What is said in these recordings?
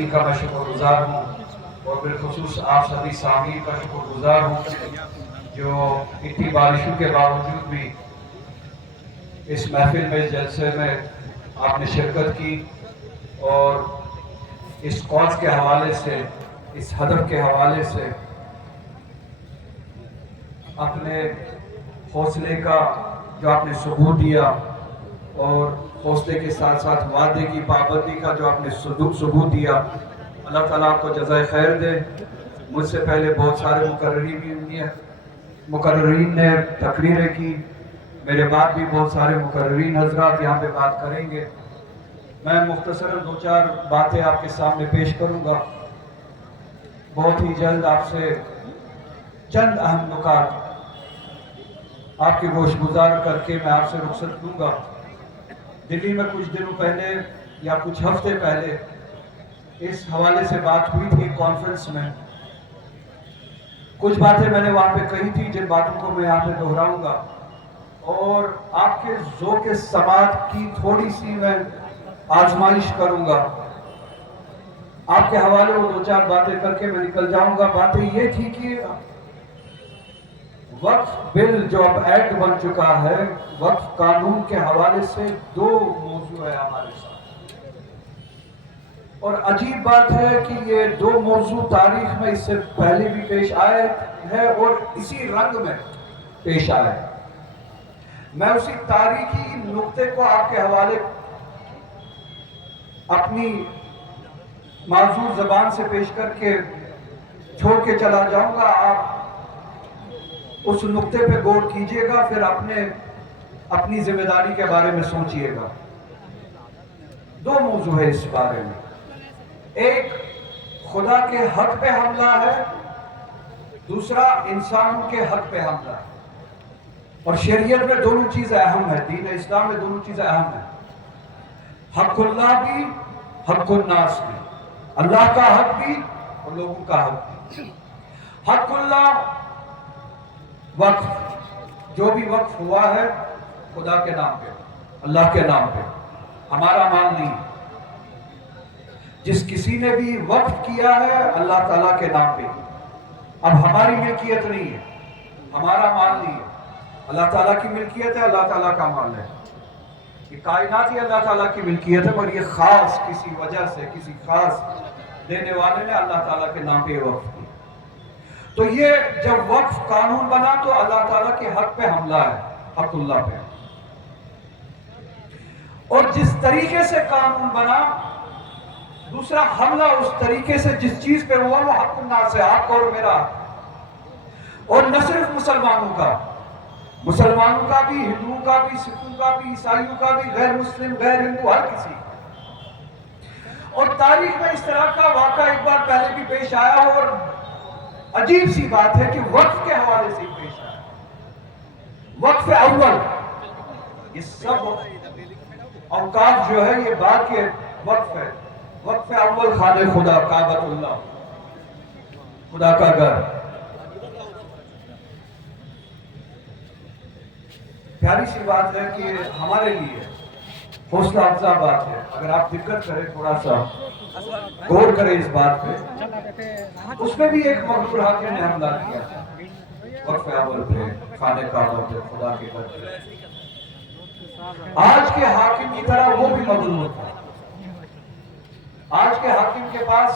کریم کا میں شکر گزار ہوں، اور بالخصوص آپ سبھی سامعین کا شکر گزار ہوں جو اتنی بارشوں کے باوجود بھی اس محفل میں، اس جلسے میں آپ نے شرکت کی، اور اس کاز کے حوالے سے، اس ہدف کے حوالے سے اپنے حوصلے کا جو آپ نے ثبوت دیا، اور حوصلے کے ساتھ ساتھ وعدے کی پابندی کا جو آپ نے ثبوت دیا، اللہ تعالیٰ آپ کو جزائے خیر دے۔ مجھ سے پہلے بہت سارے مقررین نے تقریریں کی، میرے بعد بھی بہت سارے مقررین حضرات یہاں پہ بات کریں گے۔ میں مختصراً دو چار باتیں آپ کے سامنے پیش کروں گا، بہت ہی جلد آپ سے چند اہم نکات آپ کی گوش گزار کر کے میں آپ سے رخصت لوں گا۔ دلی میں کچھ دنوں پہلے یا کچھ ہفتے پہلے اس حوالے سے بات ہوئی تھی کانفرنس میں، کچھ باتیں میں نے وہاں پہ کہی تھی جن باتوں کو میں یہاں پہ دہراؤں گا، اور آپ کے ذوق سماعت کی تھوڑی سی میں آزمائش کروں گا۔ آپ کے حوالے وہ دو چار باتیں کر کے میں نکل جاؤں گا۔ باتیں یہ تھی کہ وقف بل جو اب ایکٹ بن چکا ہے، وقف قانون کے حوالے سے دو موضوع ہے ہمارے ساتھ، اور عجیب بات ہے کہ یہ دو موضوع تاریخ میں اس سے پہلے بھی پیش آئے ہیں اور اسی رنگ میں پیش آئے۔ میں اسی تاریخی نقطے کو آپ کے حوالے اپنی معذور زبان سے پیش کر کے چھوڑ کے چلا جاؤں گا، آپ اس نقطے پہ غور کیجئے گا، پھر اپنی ذمہ داری کے بارے میں سوچئے گا۔ دو موضوع ہے اس بارے میں، ایک خدا کے حق پہ حملہ ہے، دوسرا انسانوں کے حق پہ حملہ ہے، اور شریعت میں دونوں چیزیں اہم ہیں، دین اسلام میں دونوں چیزیں اہم ہیں، حق اللہ بھی، حق الناس بھی، اللہ کا حق بھی اور لوگوں کا حق بھی۔ حق اللہ وقف، جو بھی وقف ہوا ہے خدا کے نام پہ، اللہ کے نام پہ، ہمارا مال نہیں، جس کسی نے بھی وقف کیا ہے اللہ تعالیٰ کے نام پہ، اب ہماری ملکیت نہیں ہے، ہمارا مال نہیں ہے، اللہ تعالیٰ کی ملکیت ہے، اللہ تعالیٰ کا مال ہے، یہ کائنات ہی اللہ تعالیٰ کی ملکیت ہے، پر یہ خاص کسی وجہ سے کسی خاص دینے والے نے اللہ تعالیٰ کے نام پہ وقف کی۔ تو یہ جب وقف قانون بنا تو اللہ تعالیٰ کے حق پہ حملہ ہے، حق اللہ پہ، اور جس طریقے سے قانون بنا، دوسرا حملہ اس طریقے سے جس چیز پہ ہوا وہ حق الناس ہے، آپ اور میرا، اور نہ صرف مسلمانوں کا بھی، ہندوؤں کا بھی، سکھوں کا بھی، عیسائیوں کا بھی، غیر مسلم، غیر ہندو، ہر کسی کا۔ اور تاریخ میں اس طرح کا واقعہ ایک بار پہلے بھی پیش آیا، اور عجیب سی بات ہے کہ وقف کے حوالے سے پیش آیا، وقف اول، یہ سب اوقاف جو ہے یہ بعد کے وقف ہے، وقف اول خانہ خدا، کعبۃ اللہ، خدا کا گھر۔ پیاری سی بات ہے کہ ہمارے لیے حوصلہ افزا بات ہے، اگر آپ دقت کریں، تھوڑا سا غور کریں اس بات پہ، اس میں بھی ایک مغرور حاکم نے حملہ کیا وقف اول پہ، خانہ کعبہ پہ، خدا کے گھر پہ۔ آج کے حاکم کی طرح وہ بھی مغرور تھا، آج کے حاکم کے پاس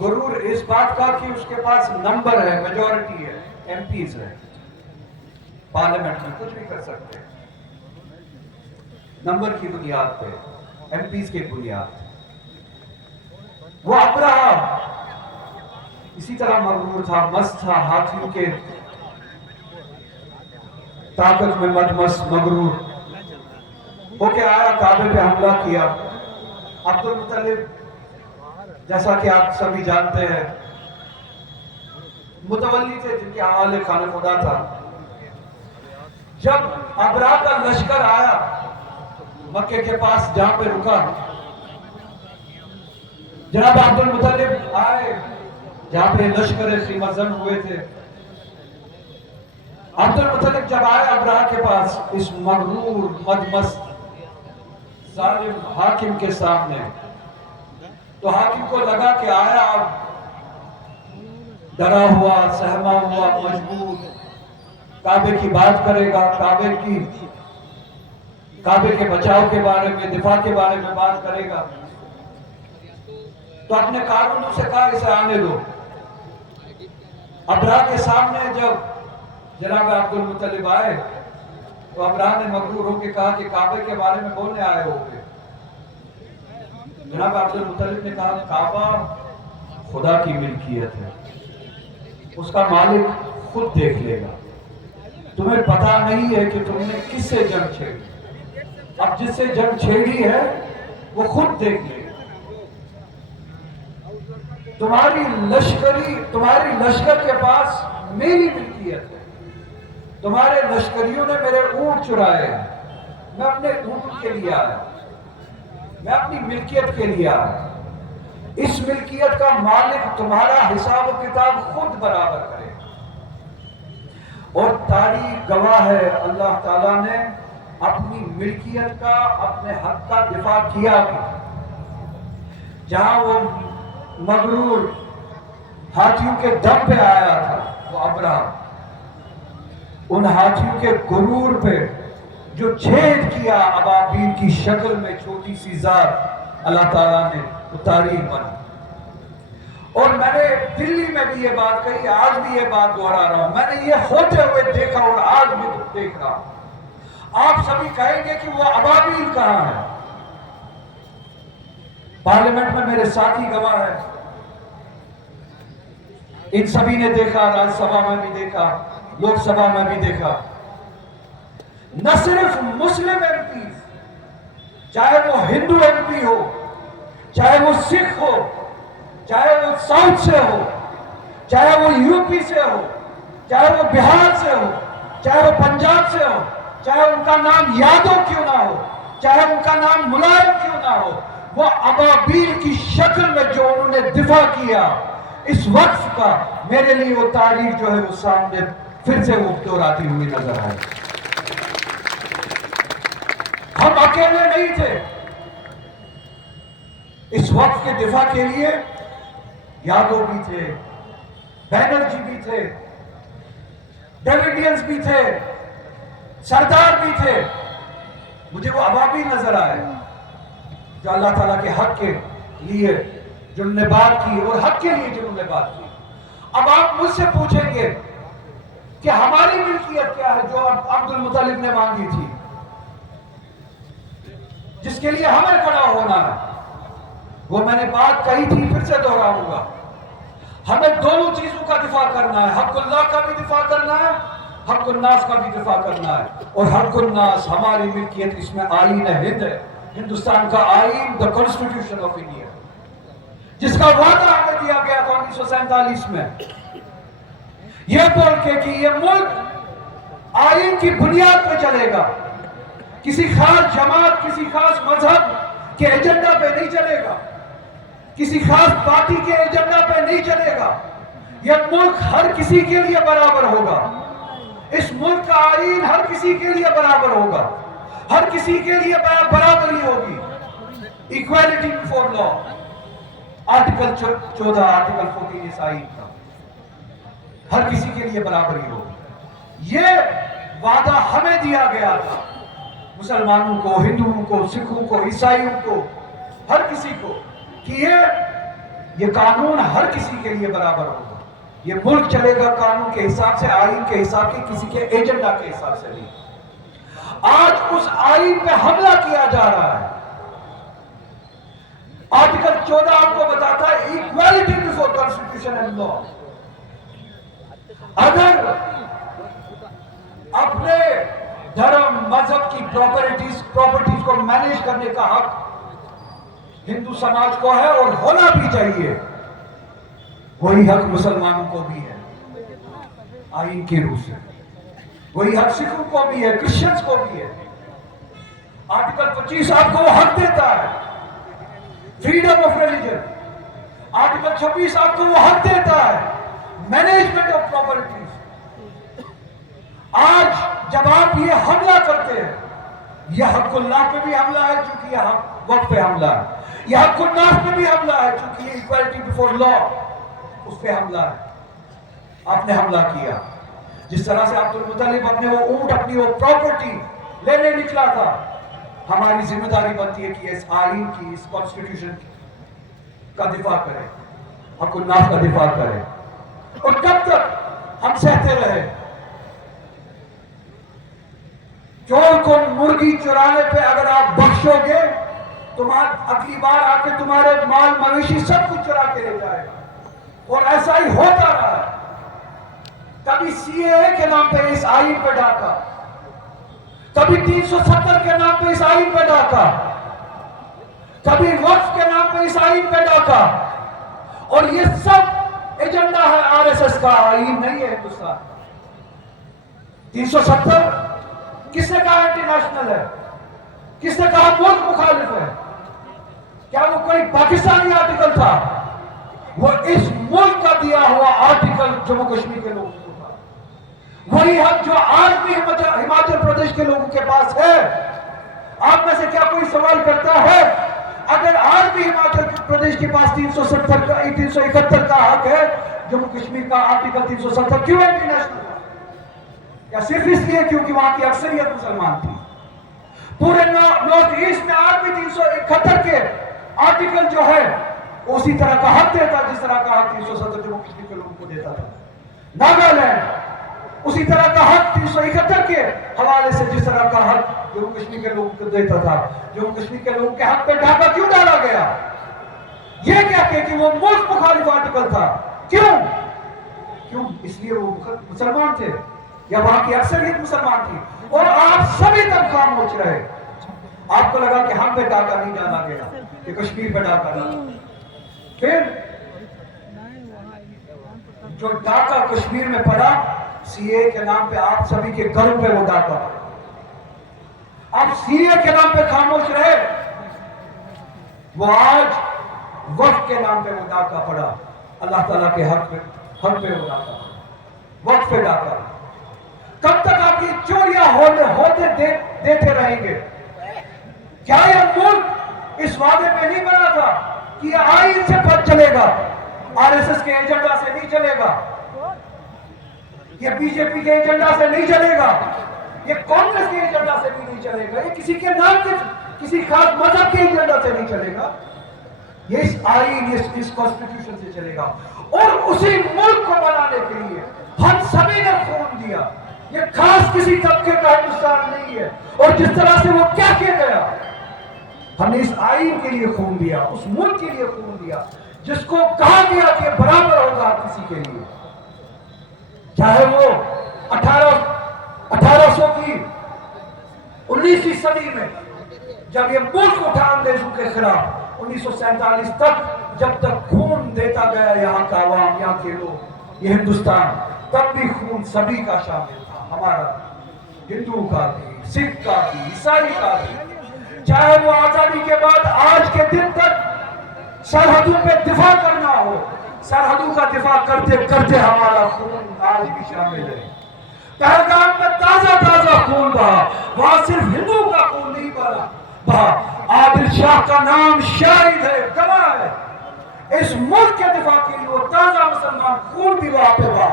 غرور اس بات کا کہ اس کے پاس نمبر ہے، میجورٹی ہے، ایم پیز ہے، پارلیمنٹ میں کچھ بھی کر سکتے ہیں، نمبر کی بنیاد پہ، ایم پیز کی بنیاد پہ۔ وہ ابرہہ اسی طرح مغرور تھا، مست تھا، ہاتھیوں کے طاقت میں مدمست مغرور ہو کے آیا، کعبے پہ حملہ کیا۔ عبد المطلب جیسا کہ آپ سبھی جانتے ہیں متولی تھے جن کے حوالے خانہ خدا تھا۔ جب ابرہہ کا لشکر آیا مکے کے پاس جہاں پہ رکا، جناب عبد المطلب آئے جہاں پہ لشکر خیمہ زن ہوئے تھے۔ عبد المطلب جب آئے ابرہہ کے پاس، اس مغرور مدمست ظالم حاکم کے سامنے، تو حاکم کو لگا کہ آیا اب ڈرا ہوا سہما ہوا مجبور کعبے کی بات کرے گا، کعبے کے بچاؤ کے بارے میں، دفاع کے بارے میں بات کرے گا۔ تو اپنے کارکنوں سے کہا اسے آنے دو۔ ابراہ کے سامنے جب جناب عبد المطلب آئے تو ابراہ نے مغرور ہو کے کہا کہ کعبے کے بارے میں بولنے آئے ہو گے۔ جناب عبد المطلب نے کہا کعبہ خدا کی ملکیت ہے، اس کا مالک خود دیکھ لے گا، تمہیں پتا نہیں ہے کہ تم نے کس سے جنگ چھیڑی، اب جس سے جنگ چھیڑی ہے وہ خود دیکھ لے گا۔ تمہاری لشکر کے پاس میری ملکیت ہے، تمہارے لشکریوں نے میرے اونٹ چرائے ہیں، میں اپنے اونٹ کے لیے آیا، میں اپنی ملکیت کے لیے آیا، اس ملکیت کا مالک تمہارا حساب و کتاب خود برابر کرے۔ اور تاریخ گواہ ہے اللہ تعالیٰ نے اپنی ملکیت کا، اپنے حق کا دفاع کیا بھی۔ جہاں وہ مغرور ہاتھیوں کے دم پہ آیا تھا وہ ابراہ، ان ہاتھیوں کے غرور پہ جو چھید کیا ابابیل کی شکل میں چھوٹی سی ذات، اللہ تعالیٰ نے وہ تاریخ بنا۔ اور میں نے دلی میں بھی یہ بات کہی، آج بھی یہ بات دہرا رہا ہوں، میں نے یہ ہوتے ہوئے دیکھا اور آج بھی دیکھ رہا ہوں۔ آپ سبھی کہیں گے کہ وہ ابابیل کہاں ہے؟ پارلیمنٹ میں میرے ساتھی گواہ ہیں، ان سبھی نے دیکھا، راج سبھا میں بھی دیکھا، لوک سبھا میں بھی دیکھا۔ نہ صرف مسلم ایم پی، چاہے وہ ہندو ایم پی ہو، چاہے وہ سکھ ہو، چاہے وہ ساؤتھ سے ہو، چاہے وہ یو پی سے ہو، چاہے وہ بہار سے ہو، چاہے وہ پنجاب سے ہو، چاہے ان کا نام یادو کیوں نہ ہو، چاہے ان کا نام ملائم کیوں نہ ہو، وہ ابابیل کی شکل میں جو انہوں نے دفاع کیا اس وقت کا، میرے لیے وہ تاریخ جو ہے وہ سامنے پھر سے وہ دہراتی ہوئی نظر آئے۔ ہم اکیلے نہیں تھے اس وقت کے دفاع کے لیے، یادو بھی تھے، بینرجی بھی تھے، ڈیویڈینز بھی تھے، سردار بھی تھے۔ مجھے وہ ابابیل نظر آئے جو اللہ تعالیٰ کے حق کے لیے جنہوں نے بات کی اور حق کے لیے جنہوں نے بات کی۔ اب آپ مجھ سے پوچھیں گے کہ ہماری ملکیت کیا ہے جو عبد المطلب نے مانگی تھی، جس کے لیے ہمیں کھڑا ہونا ہے؟ وہ میں نے بات کہی تھی، پھر سے دہراؤں گا، ہمیں دونوں چیزوں کا دفاع کرنا ہے، حق اللہ کا بھی دفاع کرنا ہے، حق الناس کا بھی دفاع کرنا ہے۔ اور حق الناس ہماری ملکیت، اس میں آئین ہند ہے، ہندوستان کا آئین، دا کانسٹیٹیوشن آف انڈیا، جس کا وعدہ ہمیں دیا گیا تھا 1947 میں، یہ بول کے کہ یہ ملک آئین کی بنیاد پہ چلے گا، کسی خاص جماعت، کسی خاص مذہب کے ایجنڈا پہ نہیں چلے گا، کسی خاص پارٹی کے ایجنڈا پہ نہیں چلے گا، یہ ملک ہر کسی کے لیے برابر ہوگا، اس ملک کا آئین ہر کسی کے لیے برابر ہوگا، ہر کسی کے لیے برابری ہوگی، ایکویلٹی بیفور لا، آرٹیکل 14، آرٹیکل 14 اس آئین کا، ہر کسی کے لیے برابری ہوگی۔ یہ وعدہ ہمیں دیا گیا تھا، مسلمانوں کو، ہندوؤں کو، سکھوں کو، عیسائیوں کو، ہر کسی کو، کہ یہ قانون ہر کسی کے لیے برابر ہوگا، یہ ملک چلے گا قانون کے حساب سے، آئین کے حساب سے، کسی کے ایجنڈا کے حساب سے نہیں۔ آج اس آئین پہ حملہ کیا جا رہا ہے۔ آرٹیکل 14 آپ کو بتاتا ہے ایکویلٹی بیفور کانسٹیٹیوشن اینڈ لا۔ اگر اپنے دھرم، مذہب کی پراپرٹیز کو مینیج کرنے کا حق ہندو سماج کو ہے اور ہونا بھی چاہیے، وہی حق مسلمانوں کو بھی ہے آئین کی روح سے، وہی حق سکھوں کو بھی ہے، کرسچنز کو بھی ہے۔ آرٹیکل 25 آپ کو وہ حق دیتا ہے، فریڈم آف ریلیجن۔ آرٹیکل 26 آپ کو وہ حق دیتا ہے، مینجمنٹ آف پراپرٹیز۔ آج جب آپ یہ حملہ کرتے ہیں، یہ حق اللہ پہ بھی حملہ ہے، چونکہ یہ حق وقت پہ حملہ ہے، یہ حق الناس پہ بھی حملہ ہے، چونکہ یہ ایکوالٹی بیفور لا اس پہ حملہ ہے. آپ نے حملہ کیا. جس طرح سے عبد المطلب اپنے وہ اونٹ، اپنی وہ پراپرٹی لینے نکلا تھا، ہماری ذمہ داری بنتی ہے کہ اس آئین کی، اس کانسٹیٹیوشن کا دفاع کرے، حق الناس کا دفاع کرے. اور کب تک ہم سہتے رہے؟ چور کو مرغی چرانے پہ اگر آپ بخشو گے، اگلی بار آ کے تمہارے مال مویشی سب کچھ چرا کے لے جائے گا. اور ایسا ہی ہوتا رہا. کبھی سی اے اے کے نام پہ اس آئین پہ ڈاکا، کبھی 370 کے نام پہ اس آئین پہ ڈاکا، کبھی وقف کے نام پہ اس آئین پہ ڈاکا. اور یہ سب ایجنڈا ہے آر ایس ایس کا، آئین نہیں ہے ہندوستان. 370 کس نے کہا اینٹی نیشنل ہے؟ کس نے کہا ملک مخالف ہے؟ کیا وہ کوئی پاکستانی آرٹیکل تھا؟ وہ اس ملک کا دیا ہوا آرٹیکل جموں کشمیر کے لوگوں کو تھا. وہی حق جو آج بھی ہماچل پردیش کے لوگوں کے پاس ہے. آپ میں سے کیا کوئی سوال کرتا ہے اگر آج بھی ہماچل پردیش کے پاس 371 کا حق ہے، جموں کشمیر کا آرٹیکل 370 کیوں اینٹی نیشنل تھا؟ یا صرف اس لیے کیونکہ وہاں کی اکثریت مسلمان تھی؟ پورے نارتھ ایسٹ میں آج بھی 371 کے آرٹیکل جو ہے اسی طرح کا حق دیتا جس طرح کا حق 370 جموں کشمیر کے لوگوں کو دیتا تھا. ناگالینڈ اسی طرح کا حق 371 کے حوالے سے جس طرح کا حق جموں کشمیر کے لوگوں کو دیتا تھا. جموں کشمیر کے لوگوں کے حق پہ ڈاکہ کیوں ڈالا گیا؟ یہ کہتے کہ وہ ملک مخالف آرٹیکل تھا. کیوں؟ اس لیے وہ مسلمان تھے یا وہاں کی اکثریت مسلمان تھی. اور آپ سبھی تک خاموش رہے. آپ کو لگا کہ ہم پہ ڈاکہ نہیں ڈالا گیا، کہ کشمیر پہ ڈاکہ ڈالا. پھر جو ڈاکہ کشمیر میں پڑا سی اے کے نام پہ، آپ سبھی کے گھروں پہ وہ ڈاکہ پڑا. آپ سی اے کے نام پہ خاموش رہے. وہ آج وقف کے نام پہ وہ ڈاکہ پڑا. اللہ تعالیٰ کے حق پہ وہ ڈاکہ پڑا. وقف پہ ڈاکہ. کب تک آپ یہ چوریاں ہوتے دیتے رہیں گے؟ کیا یہ ملک اس وعدے پہ نہیں بنا تھا کہ یہ آئین سے پتہ چلے گا، آر ایس ایس کے ایجنڈا سے نہیں چلے گا، یہ بی جے پی کے ایجنڈا سے نہیں چلے گا، یہ کانگریس کے ایجنڈا سے بھی نہیں چلے گا، یہ کسی کے نام کے کسی خاص مذہب کے ایجنڈا سے نہیں چلے گا. یہ اس آئین، اس کانسٹیٹیوشن سے چلے گا. اور اسی ملک کو بنانے کے لیے ہم سبھی نے خون دیا. یہ خاص کسی طبقے کا ہندوستان نہیں ہے. اور جس طرح سے وہ کیا کیا گیا، ہم نے اس آئین کے لیے خون دیا، اس ملک کے لیے خون دیا جس کو کہا گیا کہ برابر ہوگا کسی کے لیے. چاہے وہ 1800 کی 19ویں صدی میں جب یہ ملک اٹھا انگریزوں کے خلاف، 1947 تک جب تک خون دیتا گیا یہاں کا عوام، یہاں کے لوگ، یہ ہندوستان، تب بھی خون سبھی کا شامل تھا. ہمارا ہندو کا بھی، سکھ کا بھی، عیسائی کا بھی. چاہے وہ آزادی کے بعد آج کے دن تک سرحدوں پہ دفاع کرنا ہو، سرحدوں کا دفاع کرتے کرتے ہمارا خون آج بھی شامل ہے. پہلگام میں تازہ خون بہا، وہاں صرف ہندو کا خون نہیں بہا. عادل شاہ کا نام شاہد ہے، گواہ ہے. اس ملک کے دفاع کے لیے وہ تازہ مسلمان خون بھی وہاں پہ بہا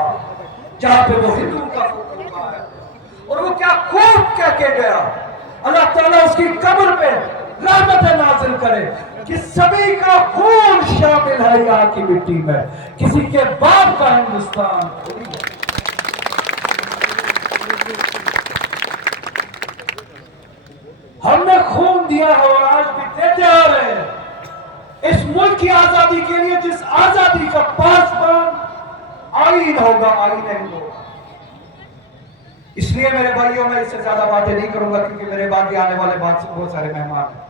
جہاں پہ وہ ہندو کا خون بہا ہے. اور وہ کیا خوب کہہ کے گیا. اللہ تعالیٰ اس کی قبر پہ رحمت نازل کرے کہ سبھی کا خون شامل ہے یہاں کی مٹی میں، کسی کے باپ کا ہندوستان تھوڑی ہے. ہم نے خون دیا ہے اور آج بھی دیتے آ رہے ہیں اس ملک کی آزادی کے لیے، جس آزادی کا پاسبان آئین ہوگا، آئین ہوگا. اس لیے میرے بھائیوں، میں اس سے زیادہ باتیں نہیں کروں گا کیونکہ میرے بعد آنے والے بہت سارے مہمان ہیں.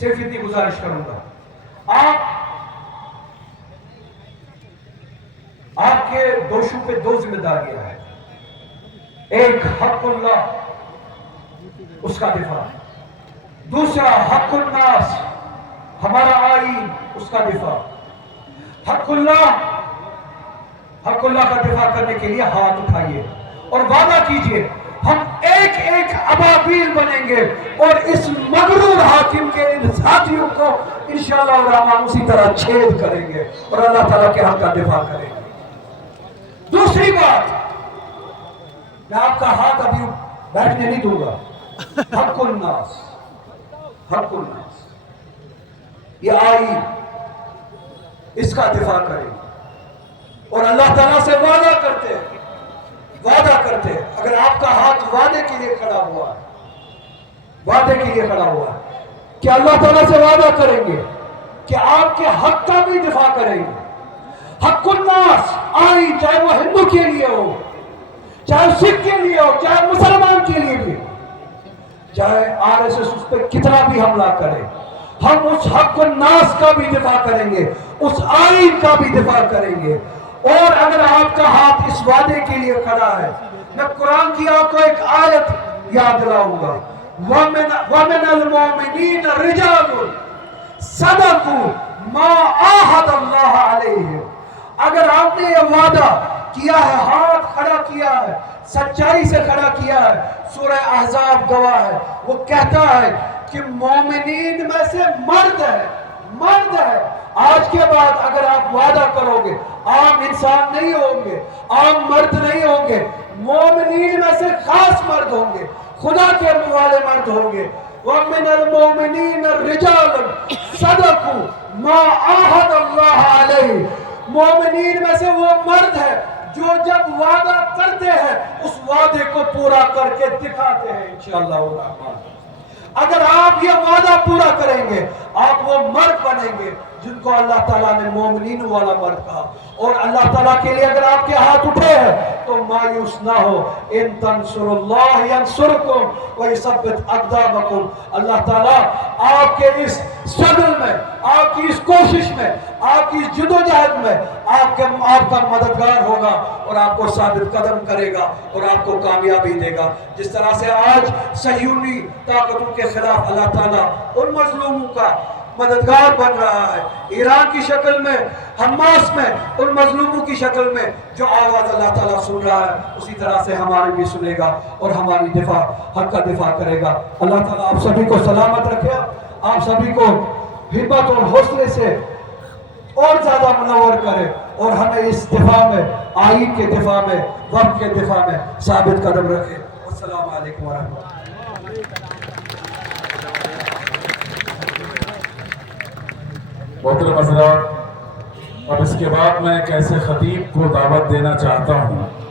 صرف اتنی گزارش کروں گا، آپ کے دوشوں پہ دو ذمہ داریاں ہیں. ایک حق اللہ، اس کا دفاع. دوسرا حق الناس، ہمارا آئین، اس کا دفاع. حق اللہ کا دفاع کرنے کے لیے ہاتھ اٹھائیے اور وعدہ کیجئے ہم ایک ایک ابابیل بنیں گے اور اس مغرور حاکم کے ان ساتھیوں کو انشاءاللہ الرحمن اسی طرح چھید کریں گے اور اللہ تعالیٰ کے حق کا دفاع کریں گے۔ دوسری بات، میں آپ کا ہاتھ ابھی بیٹھنے نہیں دوں گا۔ حق الناس، حق الناس، یہ آئی اس کا دفاع کریں گے اور اللہ تعالیٰ سے وعدہ کرتے ہیں، وعدہ کرتے ہیں۔ اگر آپ کا ہاتھ وعدے کے لیے کھڑا ہوا ہے، وعدے کے لیے کھڑا ہوا ہے کہ اللہ تعالیٰ سے وعدہ کریں گے کہ آپ کے حق کا بھی دفاع کریں گے۔ حق الناس آئی، چاہے وہ ہندو کے لیے ہو، چاہے سکھ کے لیے ہو، چاہے مسلمان کے لیے بھی، چاہے RSS اس پہ کتنا بھی حملہ کرے، ہم اس حق الناس کا بھی دفاع کریں گے، اس آئین کا بھی دفاع کریں گے۔ اور اگر آپ کا ہاتھ اس وعدے کے لیے کھڑا ہے، میں قرآن کی آپ کو ایک آیت یاد دلاؤں گا، وَمِنَ الْمُؤْمِنِينَ رِجَالٌ صَدَقُوا مَا عَاهَدَ اللَّهَ عَلَيْهِ۔ اگر آپ نے یہ وعدہ کیا ہے، ہاتھ کھڑا کیا ہے، سچائی سے کھڑا کیا ہے، سورہ احزاب گواہ ہے، وہ کہتا ہے کہ مومنین میں سے مرد ہے، مرد ہے۔ آج کے بعد اگر آپ وعدہ کرو گے، عام انسان نہیں ہوں گے، عام مرد نہیں ہوں گے، مومنین میں سے خاص مرد ہوں گے، خدا کے والے مرد ہوں گے۔ وَمِنَ الْمُؤْمِنِينَ رِجَالٌ صَدَقُوا مَا عَاهَدَ اللَّهَ عَلَيْهِ۔ مومنین میں سے وہ مرد ہے جو جب وعدہ کرتے ہیں اس وعدے کو پورا کر کے دکھاتے ہیں انشاءاللہ الرحمن۔ اگر آپ یہ وعدہ پورا کریں گے، آپ وہ مرد بنیں گے جن کو اللہ تعالیٰ نے مومنین والا مرد کہا۔ اور اللہ تعالیٰ کے لیے اگر آپ کے ہاتھ اٹھے ہیں تو مایوس نہ ہو، ان تنصروا اللہ ینصرکم ویثبت اقدامکم۔ اللہ تعالیٰ آپ کے اس سٹرگل میں، آپ کی اس کوشش میں، آپ کی اس جدوجہد میں آپ کا مددگار ہوگا اور آپ کو ثابت قدم کرے گا اور آپ کو کامیابی دے گا۔ جس طرح سے آج صہیونی طاقتوں کے خلاف اللہ تعالیٰ ان مظلوموں کا مددگار بن رہا ہے، ایران کی شکل میں، حماس میں، ان مظلوموں کی شکل میں جو آواز اللہ تعالیٰ سن رہا ہے، اسی طرح سے ہماری بھی سنے گا اور ہماری دفاع، حق کا دفاع کرے گا۔ اللہ تعالیٰ آپ سبھی کو سلامت رکھے، آپ سبھی کو ہمت اور حوصلے سے اور زیادہ منور کرے اور ہمیں اس دفاع میں، آئین کے دفاع میں، وقت کے دفاع میں ثابت قدم رکھے۔ السلام علیکم ورحمۃ اللہ۔ محترم حضرات، اب اس کے بعد میں ایک ایسے خطیب کو دعوت دینا چاہتا ہوں